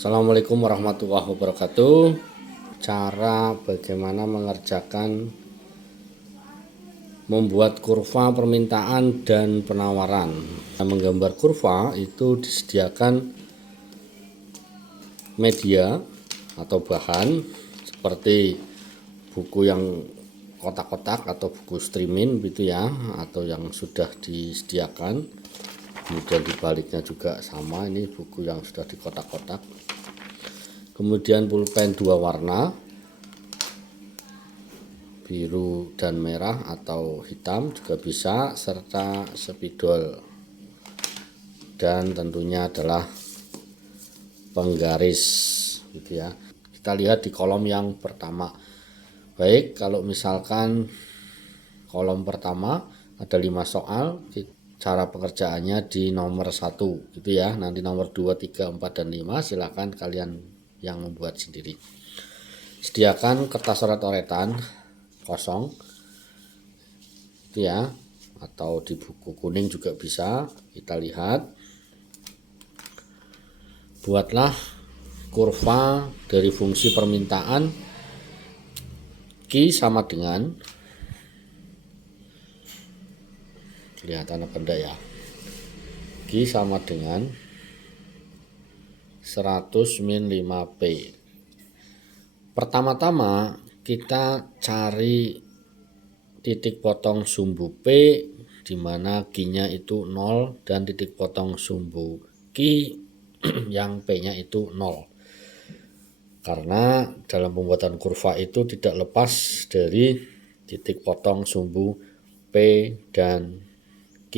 Assalamualaikum warahmatullahi wabarakatuh. Cara bagaimana membuat kurva permintaan dan penawaran. Menggambar kurva itu disediakan media atau bahan seperti buku yang kotak-kotak atau buku streaming gitu ya, atau yang sudah disediakan. Kemudian dibaliknya juga sama, ini buku yang sudah di kotak-kotak. Kemudian pulpen 2 warna, biru dan merah atau hitam juga bisa, serta spidol, dan tentunya adalah penggaris gitu ya. Kita lihat di kolom yang pertama. Baik, kalau misalkan kolom pertama ada 5 soal, cara pengerjaannya di nomor 1 gitu ya. Nanti nomor 2, 3, 4, dan 5 silakan kalian yang membuat sendiri. Sediakan kertas coret-coretan kosong itu ya, atau di buku kuning juga bisa. Kita lihat, buatlah kurva dari fungsi permintaan Q sama dengan, kelihatan apa enggak ya, Q sama dengan 100 min 5P. Pertama-tama kita cari titik potong sumbu P di mana Q-nya itu 0 dan titik potong sumbu Q yang P-nya itu 0. Karena dalam pembuatan kurva itu tidak lepas dari titik potong sumbu P dan Q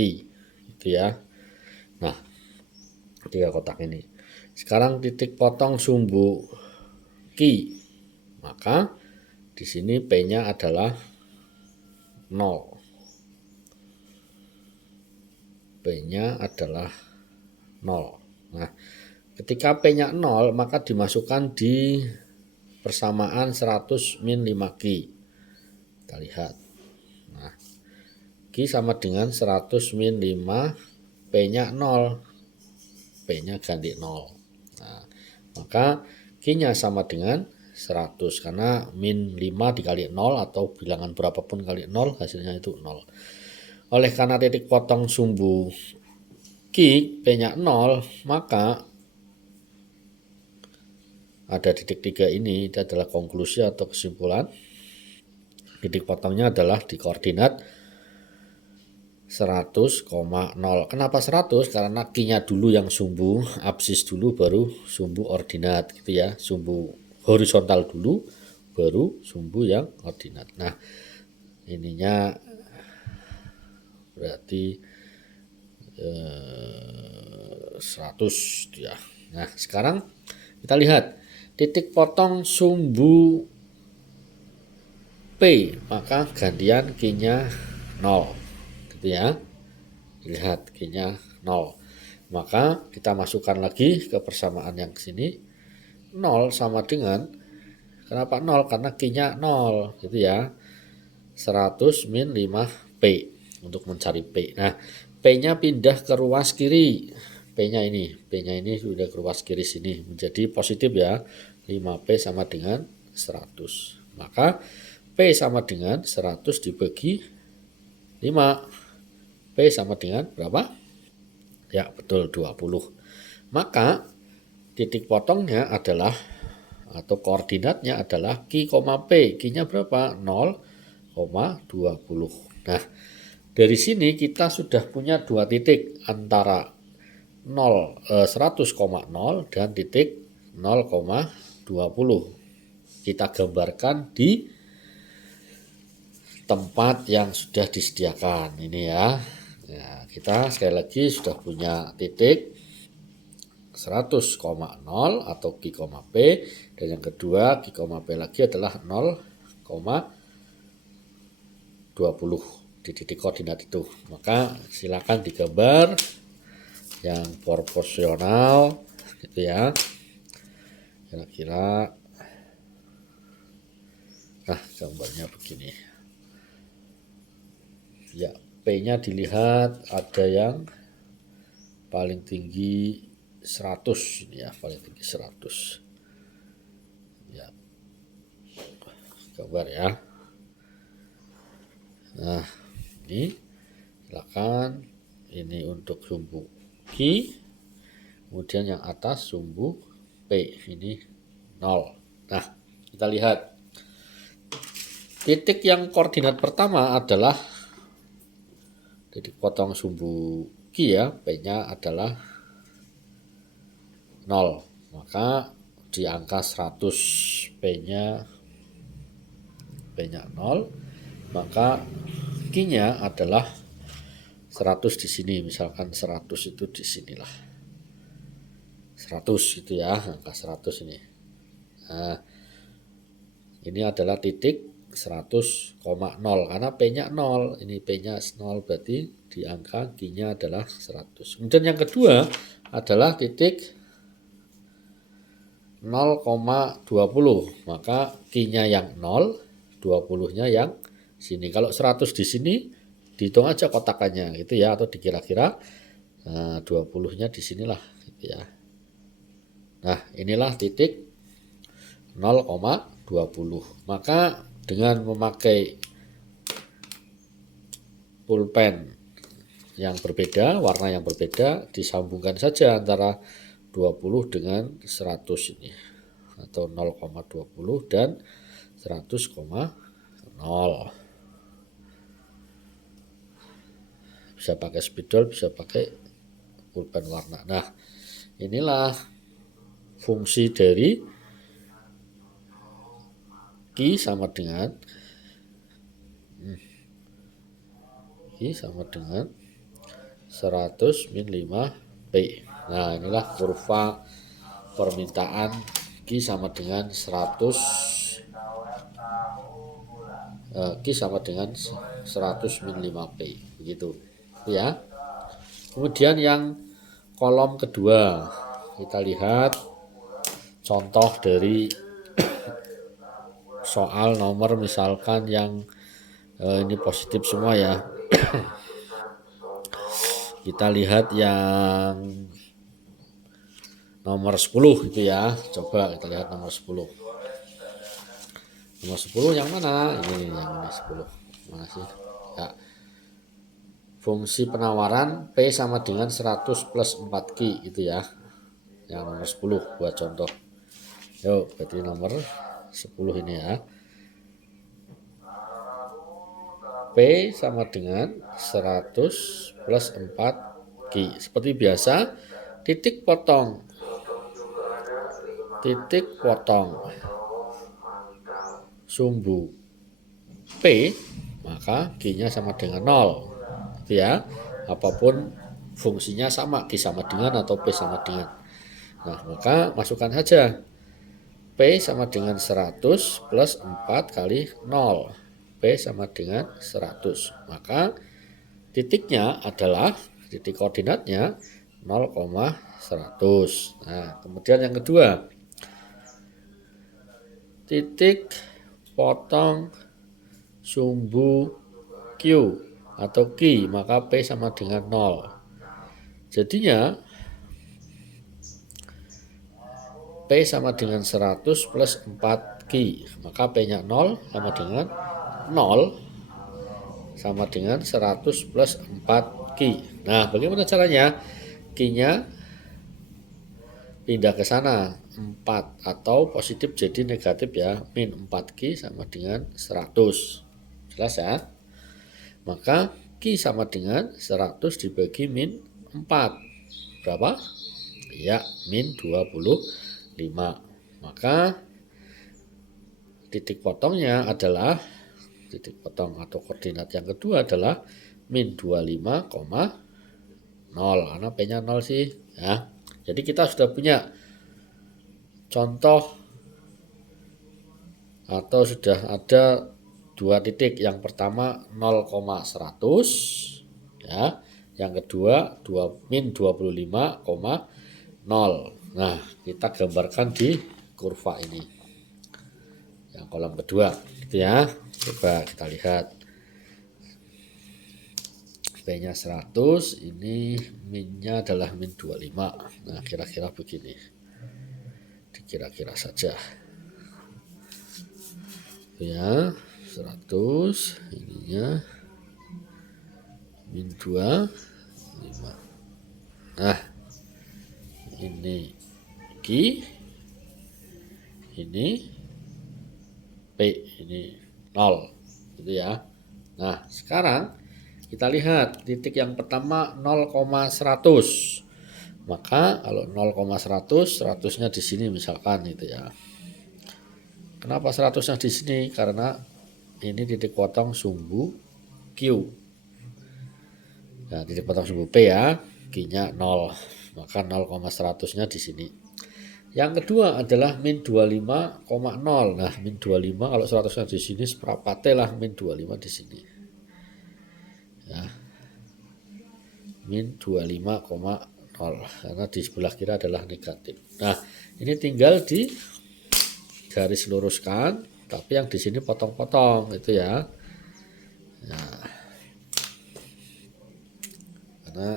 itu ya. Nah, 3 kotak ini. Sekarang titik potong sumbu Q, maka di sini P-nya adalah 0. P-nya adalah 0. Nah, ketika P-nya 0, maka dimasukkan di persamaan 100 min 5Q. Kita lihat. Nah, Q sama dengan 100 min 5, P-nya 0. P-nya ganti 0. Nah, maka Q-nya sama dengan 100 karena min 5 dikali 0 atau bilangan berapapun kali 0 hasilnya itu 0. Oleh karena titik potong sumbu Q P-nya 0, maka ada titik 3 ini adalah konklusi atau kesimpulan. Titik potongnya adalah di koordinat 100,0. Kenapa 100? Karena Q-nya dulu yang sumbu absis dulu, baru sumbu ordinat gitu ya. Sumbu horizontal dulu, baru sumbu yang ordinat. Nah, ininya berarti 100 ya. Nah, sekarang kita lihat titik potong sumbu P, maka gantian Q-nya 0 gitu ya. Lihat Q-nya 0. Maka kita masukkan lagi ke persamaan yang sini. 0 sama dengan, kenapa 0? Karena Q-nya 0 gitu ya. 100 min 5P untuk mencari P. Nah, P-nya pindah ke ruas kiri. P-nya ini sudah ke ruas kiri sini menjadi positif ya. 5P sama dengan 100. Maka P sama dengan 100 dibagi 5. P sama dengan berapa? Ya, betul, 20. Maka titik potongnya adalah, atau koordinatnya adalah Q, P. Q-nya berapa? 0,20. Nah, dari sini kita sudah punya 2 titik antara 100,0 dan titik 0,20. Kita gambarkan di tempat yang sudah disediakan ini ya. Ya, kita sekali lagi sudah punya titik 100,0 atau Q, P, dan yang kedua Q, P lagi adalah 0,20 di titik koordinat itu. Maka silakan digambar yang proporsional gitu ya, kira-kira. Nah, gambarnya begini ya. P-nya dilihat ada yang paling tinggi 100 ini ya, paling tinggi 100 ya, gambar ya. Nah ini silakan, ini untuk sumbu Q, kemudian yang atas sumbu P ini 0. Nah kita lihat titik yang koordinat pertama adalah titik potong sumbu Q ya, P-nya adalah 0, maka di angka 100 P-nya 0, maka Q-nya adalah 100 di sini, misalkan 100 itu di sinilah. 100 itu ya, angka 100 ini. Nah, ini adalah titik 100,0 karena P-nya 0, ini P-nya 0 berarti di angka Q-nya adalah 100. Kemudian yang kedua adalah titik 0,20, maka Q-nya yang 0, 20-nya yang sini. Kalau 100 di sini dihitung aja kotakannya gitu ya, atau dikira-kira 20-nya di sinilah gitu ya. Nah, inilah titik 0,20. Maka dengan memakai pulpen yang berbeda, warna yang berbeda, disambungkan saja antara 20 dengan 100 ini, atau 0,20 dan 100,0. Bisa pakai spidol, bisa pakai pulpen warna. Nah, inilah fungsi dari Q sama dengan 100 min 5P. Nah, inilah kurva permintaan Q sama dengan 100 min 5P, begitu ya. Kemudian yang kolom kedua, kita lihat contoh dari soal nomor misalkan yang ini positif semua ya. Kita lihat yang nomor 10 gitu ya. Coba kita lihat nomor 10. Nomor 10 yang mana? Ini yang ini 10. Mana sih? Ya. Fungsi penawaran P sama dengan 100 plus 4Q itu ya. Yang nomor 10 buat contoh. Yuk, berarti nomor 10 ini ya. P sama dengan 100 plus 4Q. Seperti biasa, titik potong sumbu P, maka Q-nya sama dengan 0. Gitu ya. Apapun fungsinya sama, Q sama dengan atau P sama dengan. Nah, maka masukkan saja. P sama dengan 100 plus 4 kali 0. P sama dengan 100. Maka titiknya adalah, titik koordinatnya 0,100. Nah, kemudian yang kedua, titik potong sumbu Q atau Q, maka P sama dengan 0. Jadinya P sama dengan 100 plus 4Q, maka P-nya 0 sama dengan 0 sama dengan 100 plus 4Q. Nah, bagaimana caranya? Q-nya pindah ke sana 4 atau positif jadi negatif ya, min 4Q sama dengan 100. Jelas ya? Maka Q sama dengan 100 dibagi min 4. Berapa? Ya, min 25. Maka titik potongnya adalah, titik potong atau koordinat yang kedua adalah min 25,0. Karena P-nya 0 sih ya. Jadi kita sudah punya contoh atau sudah ada dua titik. Yang pertama 0,100 ya. Yang kedua min 25,0. Nah, kita gambarkan di kurva ini. Yang kolom kedua gitu ya. Coba kita lihat. P-nya 100, ini min-nya adalah min 25. Nah, kira-kira begini. Dikira-kira saja. Ya, 100, ininya min 25. Nah, ini Q, ini P, ini 0. Gitu ya. Nah, sekarang kita lihat titik yang pertama 0,100. Maka kalau 0,100, 100-nya di sini misalkan itu ya. Kenapa 100-nya di sini? Karena ini titik potong sumbu Q. Nah, titik potong sumbu P ya, Q-nya 0. Maka 0,100-nya di sini. Yang kedua adalah min 25,0. Nah, min 25 kalau 100-nya di sini seperempatnya lah min 25 di sini. Ya. Min 25,0 karena di sebelah kiri adalah negatif. Nah, ini tinggal di garis luruskan, tapi yang di sini potong-potong itu ya. Nah, karena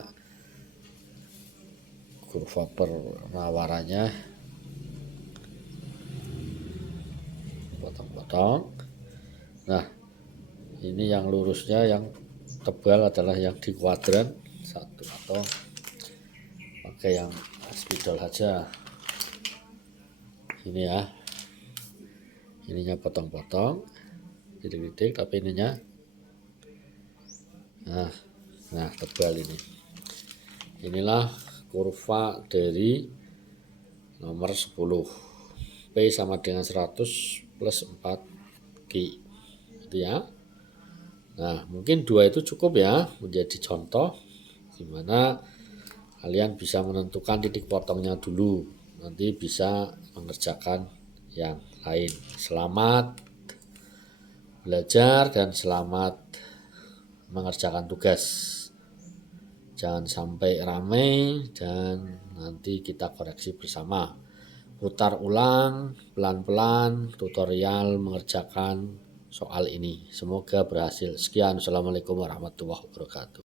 kurva penawarannya potong-potong. Nah, ini yang lurusnya yang tebal adalah yang di kuadran 1 atau pakai yang spidol aja. Ini ya. Ininya potong-potong. Titik-titik tapi ininya nah tebal ini. Inilah kurva dari nomor 10. P sama dengan 100 plus 4Q. Gitu ya. Nah, mungkin 2 itu cukup ya menjadi contoh gimana kalian bisa menentukan titik potongnya dulu. Nanti bisa mengerjakan yang lain. Selamat belajar dan selamat mengerjakan tugas. Jangan sampai ramai dan nanti kita koreksi bersama. Putar ulang pelan-pelan tutorial mengerjakan soal ini. Semoga berhasil. Sekian. Assalamualaikum warahmatullahi wabarakatuh.